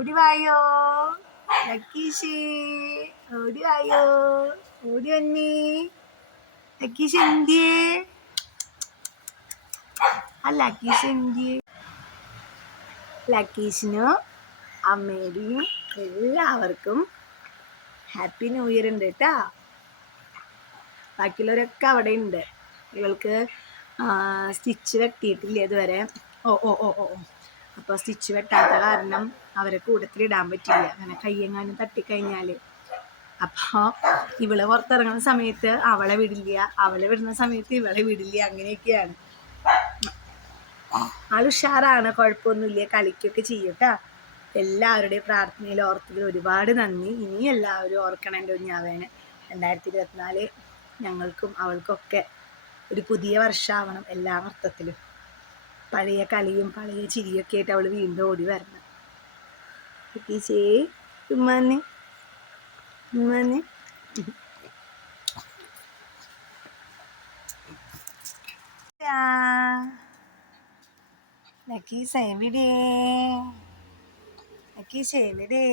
ഓടി വായോ ലക്കീഷേ ഓടി വായോ ഓടി വന്നേ ലക്കീഷ് എന്തിയേ? ആ ലക്കീഷ് എന്തിയേ? ലക്കീഷിനും അമ്മയുടെയും എല്ലാവർക്കും ഹാപ്പി ന്യൂ ഇയർ ഉണ്ട് കേട്ടാ. ബാക്കിയുള്ളവരൊക്കെ അവിടെ ഉണ്ട്. ഇവൾക്ക് സ്റ്റിച്ച് വെട്ടിയിട്ടില്ല ഇതുവരെ? ഓ ഓ ഓ ഓ ഓ. അപ്പോൾ സ്റ്റിച്ച് വെട്ടാത്ത കാരണം അവരെ കൂട്ടത്തിൽ ഇടാൻ പറ്റില്ല അങ്ങനെ കയ്യെങ്ങാനും തട്ടിക്കഴിഞ്ഞാൽ അപ്പോൾ ഇവളെ പുറത്തിറങ്ങുന്ന സമയത്ത് അവളെ വിടില്ല. അവളെ വിടുന്ന സമയത്ത് ഇവളെ വിടില്ല. അങ്ങനെയൊക്കെയാണ്. ആൾ ഉഷാറാണ്. കുഴപ്പമൊന്നുമില്ല. കളിക്കൊക്കെ ചെയ്യട്ടാ. എല്ലാവരുടെയും പ്രാർത്ഥനയിൽ ഓർത്തതിൽ ഒരുപാട് നന്ദി. ഇനി എല്ലാവരും ഓർക്കണം എന്റെ കുഞ്ഞാവേനെ. രണ്ടായിരത്തി ഇരുപത്തിനാല് ഞങ്ങൾക്കും അവൾക്കൊക്കെ ഒരു പുതിയ വർഷമാവണം എല്ലാ അർത്ഥത്തിലും. പഴയ കളിയും പഴയ ചിരിയൊക്കെ ആയിട്ട് അവൾ വീണ്ടും ഓടി വരണം. ടീച്ചേ ഉമ്മാനെ ഉമ്മാനെ. ലക്കീസ് എവിടെ? ലക്കീസ് എവിടെ?